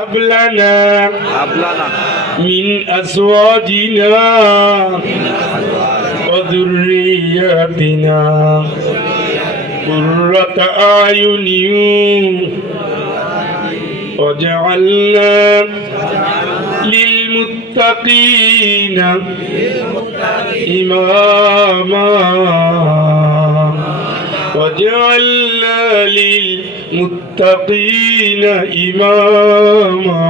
هب لنا من أزواجنا وذرياتنا قرة أعين واجعلنا للمتقين إماما واجعلنا للمتقين إماما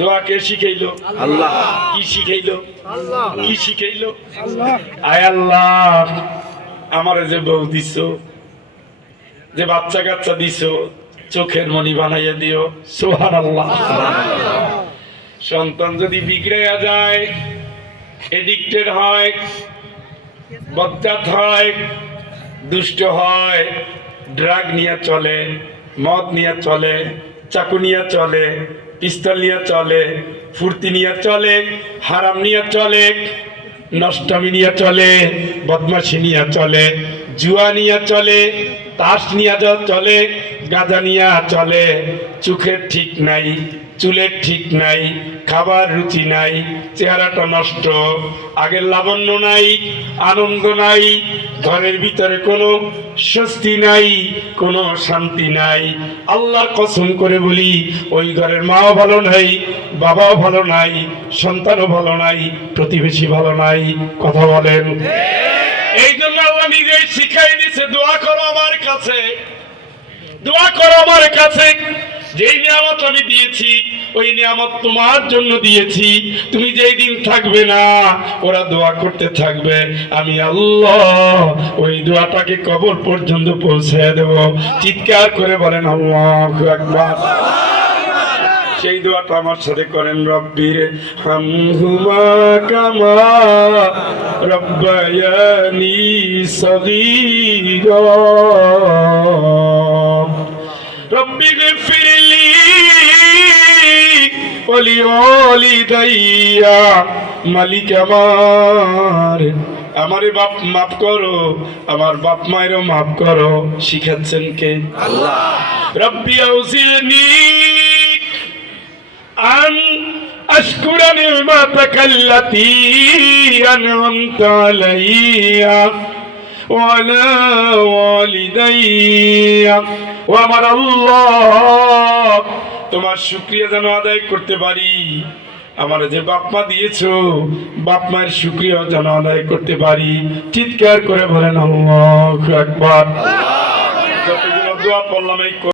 দোয়া কে শিখাইলো? আল্লাহ। কি শিখাইলো? আল্লাহ। কি শিখাইলো? আল্লাহ। আয় আল্লাহ, আমারে যে বউ দিছো, যে বাচ্চা কাচ্চা দিছো, চোখের মনি বানাইয়া দিও। সুবহানাল্লাহ। সন্তান যদি বিগড়াইয়া যায়, এডিক্টেড হয়, বদজাত হয়, দুষ্ট হয়, ড্রাগ নিয়ে চলে, মদ নিয়ে চলে, চাকু নিয়ে চলে, পিস্তল নিয়ে চলে, ফুর্তি নিয়ে চলে, হারাম নিয়ে চলে, নষ্টামি নিয়ে চলে, বদমাশি নিয়ে চলে, জুয়া নিয়ে চলে, তাস নিয়ে চলে, গাঁজা নিয়ে চলে, চোখের ঠিক নাই, চুলের ঠিক নাই, খাবার রুচি নাই, চেহারাটা নষ্ট, আগের লাবণ্য নাই, আনন্দ নাই, ঘরের ভিতরে কোনো স্বস্তি নাই, কোনো শান্তি নাই। আল্লাহর কসম করে বলি, ওই ঘরের মাও ভালো নাই, বাবাও ভালো নাই, সন্তানও ভালো নাই, প্রতিবেশী ভালো নাই। কথা বলেন। এই জন্য আল্লাহ নিজেই শিখাই দিছে, দোয়া করো আমার কাছে, দোয়া করো আমার কাছে। যেই নিয়ামত আমি দিয়েছি, ওই নিয়ামত তোমার জন্য দিয়েছি। তুমি যেই দিন থাকবে না, ওরা দোয়া করতে থাকবে, আমি আল্লাহ ওই দোয়াটাকে কবর পর্যন্ত পৌঁছে দেব। চিৎকার করে বলেন আল্লাহু আকবার। সেই দোয়াটা আমার সাথে করেন, রব্বির হামহুমা কামা রব্বায়ানি সগীরা রব্বি গফিরলি ওয়ালি ওয়ালিদাইয়া। মালিক আমারে বাপ মাফ করো, আমার বাপ মায়েরও মাফ করো। শিখাচ্ছেন কে? আল্লাহ। রব্বি আউজিনি আন আশকুরা নি'মাতাকা আল্লাতী আন'আমতা আলাইয়া ওয়ালা ওয়ালিদাইয়া। ও আমার আল্লাহ, তোমার শুকরিয়া যেন আদায় করতে পারি। আমার যে বাপ মা দিয়েছো, বাপ মায়ের শুকরিয়া যেন আদায় করতে পারি। চিৎকার করে বলেন আল্লাহু আকবার। যতগুলো দোয়া পড়লাম এই